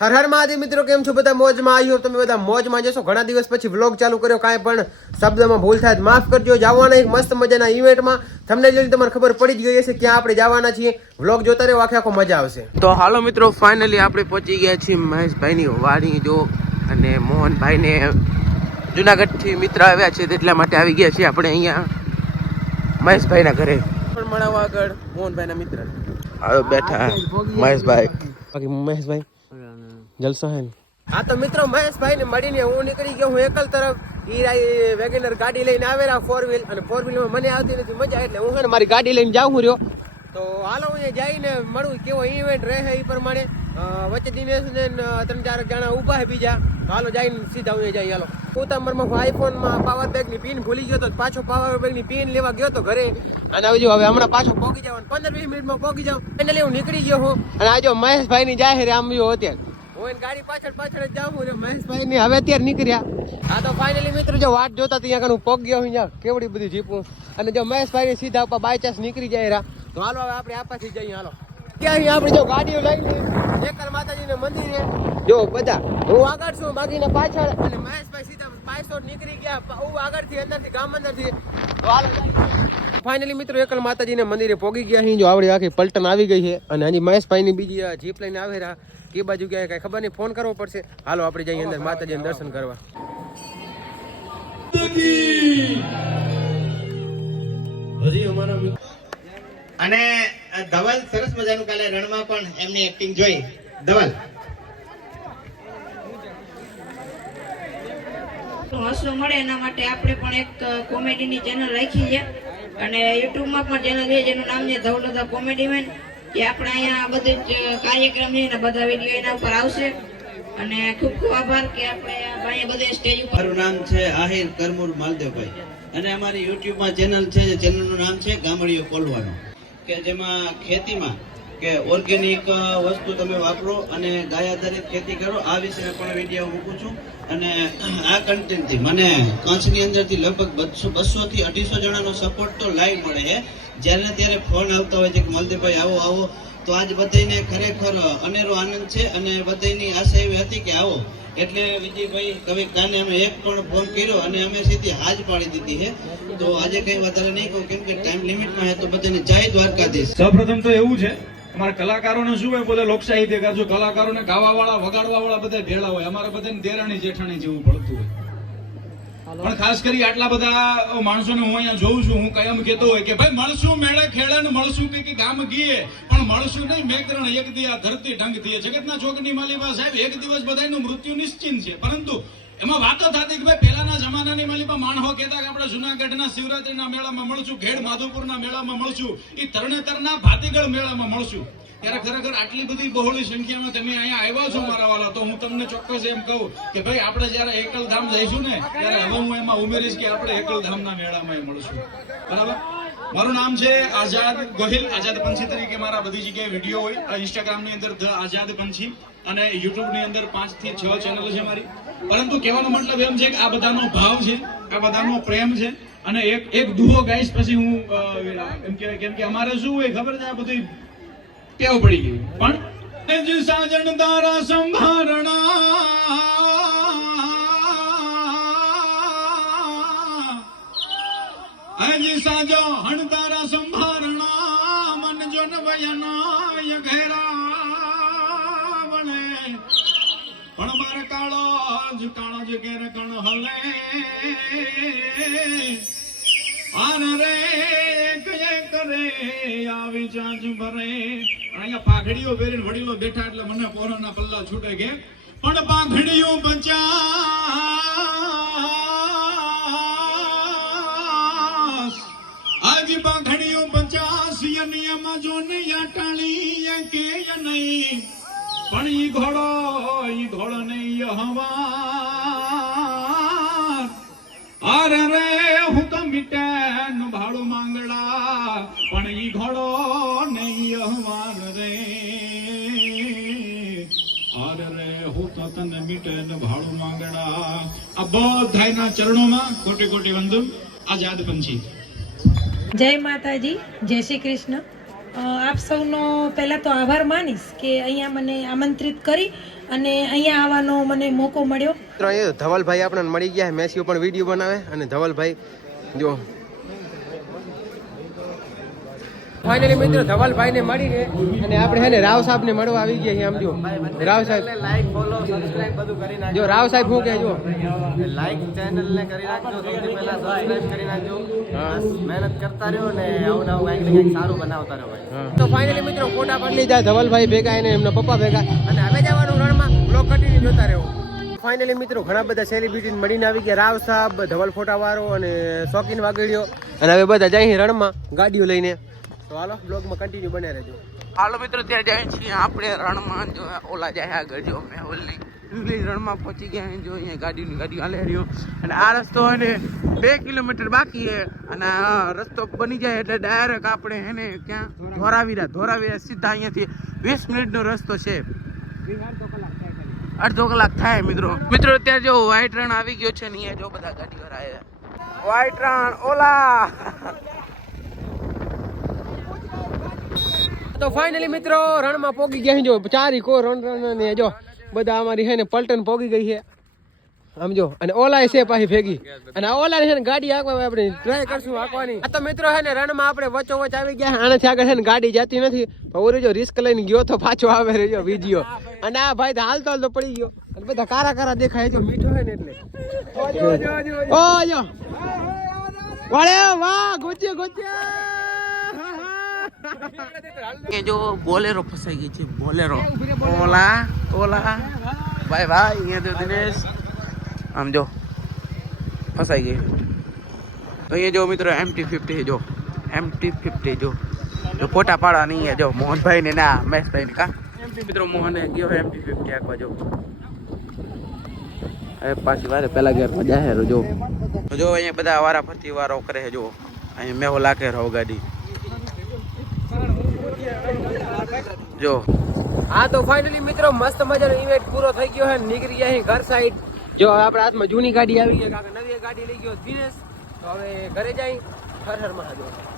હર હર મહાદેવ મિત્રો કેમ છો? બધા મોજમાં આવ્યો તમે બધા મોજમાં જશો. ઘણા દિવસ પછી વ્લોગ ચાલુ કર્યો કાંઈ પણ શબ્દમાં ભૂલ થાય માફ કરજો. જવાના એક મસ્ત મજાના ઇવેન્ટમાં તમને જોઈને તમારે ખબર પડી જ ગઈ હશે ક્યાં આપણે જવાના છીએ. વ્લોગ જોતા રહ્યો આખે આખો મજા આવશે. તો હાલો મિત્રો ફાઇનલી આપણે પહોંચી ગયા છીએ મહેશભાઈની વાડી જો અને મોહનભાઈને જુનાગઢથી મિત્ર આવ્યા છે એટલા માટે આવી ગયા છીએ આપણે અહીંયા મહેશભાઈના ઘરે. પણ મળાવવા આગળ મોહનભાઈના મિત્ર. બેઠા મહેશભાઈ. બાકી મહેશભાઈ? જલસો હે હા તો મિત્રો મહેશભાઈ ને મળીને હું નીકળી ગયો હું એકલ તરફ. ઈ વેગેનર ગાડી લઈને આવેલા ફોર વ્હીલ અને ફોર વ્હીલમાં મને આવતી નથી મજા એટલે હું ને મારી ગાડી લઈને જાઉં રહ્યો. તો હાલો હું જઈને મળું. કેવો ઇવેન્ટ રહે એ પ્રમાણે. વચ્ચે દિનેશ ને ત્રણ ચાર જણા ઊભા છે બીજા. હાલો જઈને સીધા હું જઈ હાલો. ઉતામરમાં હું આઈફોનમાં પાવર બેગની પિન ભૂલી ગયો તો પાછો પાવર બેગની પિન લેવા ગયો તો ઘરે. અને આવજો, હવે હમણાં પાછો પોગી જવાનું પંદર વીસ મિનિટમાં પોગી જાઉં. એટલે હું નીકળી ગયો હું. અને આજો મહેશભાઈની જાહેર આમ અત્યારે. હું ગાડી પાછળ પાછળ જ જાઉં છું. મહેશભાઈ ની હવે અત્યારે નીકળ્યા. આ તો ફાઇનલી મિત્રો જો વાટ જોતા ત્યાં આગળ હું પગ ગયો અહીંયા. કેવડી બધી જીપું. અને જો મહેશભાઈ સીધા ઉપર બાય ચાન્સ નીકળી જાય રહ્યા. તો હાલો હવે આપણે આપાથી જઈએ હાલો. ત્યાં આપણે જો ગાડીઓ લઈને એકલ માતાજીને મંદિરે. જો બધા હું આગળ છું બાકીને પાછળ. અને મહેશભાઈ સીધા પાછળ નીકળી ગયા. હું આગળથી અંદરથી ગામ અંદરથી. તો ફાઇનલી મિત્રો એકલ માતાજીને મંદિરે પોગી ગયા. અહીં જો આવડી આખી પલટન આવી ગઈ છે. અને હજી મહેશભાઈની બીજી જીપ લઈને આવે રહ્યા કે બાજુ ગયા કઈ ખબર નહીં ફોન કરવો પડશે. હાલો આપણે જઈએ અંદર માતાજીને દર્શન કરવા. અને ધવલ સરસ મજાનું કાલે રણમાં પણ એમની એક્ટિંગ જોઈ. ધવલ. હસવું મળે એના માટે આપણે પણ એક કોમેડીની ચેનલ રાખી છે. અને યુટ્યુબમાં પણ ચેનલ છે જેનું નામ છે ધવલદા કોમેડી મેન જે આપણે અહીંયા બધું જ કાર્યક્રમ છે એના બધા વીડિયો એના ઉપર આવશે. અને ખૂબ ખૂબ આભાર કે આપણે અહીંયા બધે સ્ટેજ ઉપર મારું નામ છે આહિર કરમુર માલદેવભાઈ. અને અમારી યુટ્યુબમાં ચેનલ છે ચેનલનું નામ છે ગામડીઓ કોલવાનું. કે જેમાં ખેતીમાં કે ઓર્ગેનિક વસ્તુ તમે વાપરો અને ગાય આધારિત ખેતી કરો, આ વિશે પણ વીડિયો મૂકું છું. અને આ કન્ટેન્ટથી મને કચ્છની અંદરથી લગભગ બસો બસો થી અઢીસો જણાનો સપોર્ટ તો લાઈવ મળે છે જ્યારે ત્યારે ફોન આવતા હોય છે કે મલદીભાઈ આવો આવો. તો આજ બધાને ખરેખર અનેરો આનંદ છે અને બધાની આશા એવી હતી કે આવો. એટલે વિજયભાઈ કવિ કાને અમે એક પણ ફોન કર્યો અને અમે સીધી હાજ પાડી દીધી છે તો આજે કઈ વધારે નહીં કહું, કેમ કે ટાઈમ લિમિટમાં છે તો બધાને જય દ્વારકાધીશ. સૌપ્રથમ તો એવું છે અમારા કલાકારોને શું હોય બધા લોક સાહિત્યકાર જો કલાકારોને ગાવા વાળા વગાડવા વાળા બધા ભેળા હોય અમારે બધાને દેરાણી જેઠાણી જેવું પડતું હોય. પણ ખાસ કરી આટલા બધા માણસોને હું અહીંયા જોઉં છું હું કાયમ કેતો હોય કે ભાઈ મળશું મેળે ખેડે ને મળશું કે ગામ ગીએ પણ મળશું નહીં મેકરણ એક દી આ ધરતી ઢંગથી જગતના ચોકની માલીમાં સાહેબ એક દિવસ બધાનું મૃત્યુ નિશ્ચિત છે. પરંતુ એમાં વાતો થતી કે ભાઈ પહેલાના જમાનાની માલિકા માણહો કહેતા કે આપણે જુનાગઢના શિવરાત્રીના મેળામાં મળશું ખેડ માધુપુરના મેળામાં મળશું એ તરણેતરના ભાતીગળ મેળામાં મળશું. ત્યારે ખરેખર આટલી બધી બહોળી સંખ્યામાં તમે અહીંયા આવ્યા છો મારા વાલા, તો હું તમને ચોક્કસ એમ કહું કે ભાઈ આપણે જયારે એકલધામ જઈશું ને, ત્યારે હવે હું એમાં ઉમેરીશ કે આપણે એકલધામના મેળામાં મળશું. બરાબર? મારું નામ છે આઝાદ ગોહિલ. આઝાદ પંછી તરીકે મારા બધી જગ્યાએ વીડિયો હોય. ઇન્સ્ટાગ્રામની અંદર ધ આઝાદ પંછી અને યુટ્યુબની અંદર પાંચથી છ ચેનલ છે મારી. પરંતુ કહેવાનો મતલબ એમ છે કે આ બધાનો ભાવ છે, આ બધાનો પ્રેમ છે અને એક એક દુહો ગાઈશ પછી હું એમ કે, કેમ કે અમારે શું હોય ખબર છે આ બધી ટેવ પડી ગઈ. પણ સાજણ તારા સંભારણા સાજો હણ તારા સંભારણા મન જોન વયનાય ઘેરા વણે. પણ બાર કાળો જ કાળો જ ઘેર કણ હલે. આર રે કયે કરે આવી ચાંચ ભરે. અહીંયા પાઘડીઓ પહેરીને વડીલો બેઠા એટલે મને પોરાના પલ્લા છૂટે કે. પણ પાઘડીઓ પચાસ આજ પાઘડીઓ પચાસ નિયમમાં જો નહીં ટાળી કે નહીં. પણ ઈ ઘોડો ઈ ઘોડો નહીં હવા અરે રે, હું તો મીટેન ભાડું માંગડા, પણ ઈ ઘોડો નહીં હવાર રે. અરે રે, હું તો તને મીટેન ભાડું માંગડા. આ બધાના ચરણોમાં કોટી કોટી વંદન. આઝાદ પંછી જય માતાજી, જય શ્રી કૃષ્ણ. આપ સૌનો પહેલાં તો આભાર માનીશ કે અહીંયા મને આમંત્રિત કરી અને અહીંયા આવવાનો મને મોકો મળ્યો. ધવલભાઈ આપણને મળી ગયા. મેસીઓ પણ વીડિયો બનાવે અને ધવલભાઈ, જો ફાઇનલી મિત્રો ધવલભાઈ ને મળીને અને આપણે હે ને રાવ સાહેબ ને મળવા આવી ગયા આમ જો. રાવ સાહેબ. લાઈક ફોલો સબસ્ક્રાઇબ બધું કરી નાખજો. રાવ સાહેબ શું કહે જો? લાઈક ચેનલ ને કરી નાખજો સૌથી પહેલા સબસ્ક્રાઇબ કરી નાખજો. મહેનત કરતા રહ્યો ને આવું નવું કંઈક કંઈક સારું બનાવતા રહ્યો ભાઈ. તો ફાઇનલી મિત્રો ફોટા પાડી જાય ધવલભાઈ ભેગા એને એમના પપ્પા ભેગા. અને હવે જવાનું રણમાં બ્લોક કન્ટિન્યુ જોતા રહ્યો ફાઇનલી મિત્રો ઘણા બધા સેલિબ્રિટી મળીને આવી ગયા. રાવ સાહેબ ધવલ ફોટા વાળો અને શોખીન વાગડ્યો અને હવે બધા જાય રણમાં ગાડીઓ લઈને. તો હાલો બ્લોગમાં કન્ટિન્યુ બને રહેજો. હાલો મિત્રો ત્યાં જાય છીએ આપણે રણમાં જો ઓલા જાય આગળ જો મેહુલની ઇંગ્લિશ રણમાં પહોંચી ગયા જો અહીંયા ગાડીની ગાડી હાલે રહ્યો. અને આ રસ્તો એને બે કિલોમીટર બાકી છે અને આ રસ્તો બની જાય એટલે ડાયરેક્ટ આપણે એને ક્યાં? ધોરાવીરા ધોરાવીરા સીધા અહીંયાથી. વીસ મિનિટનો રસ્તો છે. અડધો કલાક થાય મિત્રો. મિત્રો ત્યાં જો વ્હાઈટ રણ આવી ગયો છે ને અહીંયા જો બધા ગાડી વાળા વ્હાઈટ રણ ઓલા! તો ફાઇનલી મિત્રો રણમાં પોગી ગયા જો ચારી કો રણ રણ ને જો બધા અમારી છે ને પલટન પોગી ગઈ છે. આમ જો અને ઓલા છે પાછી ભેગી. અને ઓલા છે ને ગાડી હાંકવા આપણે ટ્રાય કરશું હાંકવાની. આ તો મિત્રો છે ને રણમાં આપણે વચ્ચો વચ આવી ગયા આનાથી આગળ છે ને ગાડી જતી નથી. ઓરે જો રિસ્ક લઈને ગયો તો પાછો આવે રહ્યો વીડિયો અને આ ભાઈ તો હાલતો હાલતો પડી ગયો. અને બધા કારા કારા દેખાય છે. મીઠો છે ને એટલે. ઓ જો વાળે વાહ ગુજ્જે ગુજ્જે જો બોલેરો ફસાઈ ગઈ છે બોલેરો. ઓલા ઓલા. ભાઈ ભાઈ અહીંયા તો દિનેશ. આમ જો ફસાઈ ગઈ. તો અહીંયા જો મિત્રો એમટી ફિફ્ટી જો. એમટી ફિફ્ટી જો. જો ફોટા પાડવા નહીં જો મોહનભાઈ ને ના મહેશભાઈ ને કા? એમટી મિત્રો મોહને ગયો એમટી ફિફ્ટી આખવા જો. હવે પાછી વારે પેલા ઘેર જાહેર જો. તો જો અહીંયા બધા વારા ફરતી વારો કરે જો. અહીંયા મેહો લાગે રહો ગાડી. જો. હા, તો ફાઇનલી મિત્રો, મસ્ત મજાનો ઇવેન્ટ પૂરો થઈ ગયો છે નીકળી ગયા અહીં ઘર સાઈડ જો, હવે આપણે હાથમાં જૂની ગાડી આવી ગઈ કાકા નવી ગાડી લઈ ગયો દિનેશ. તો હવે ઘરે જાય. હર હર મહાદેવ.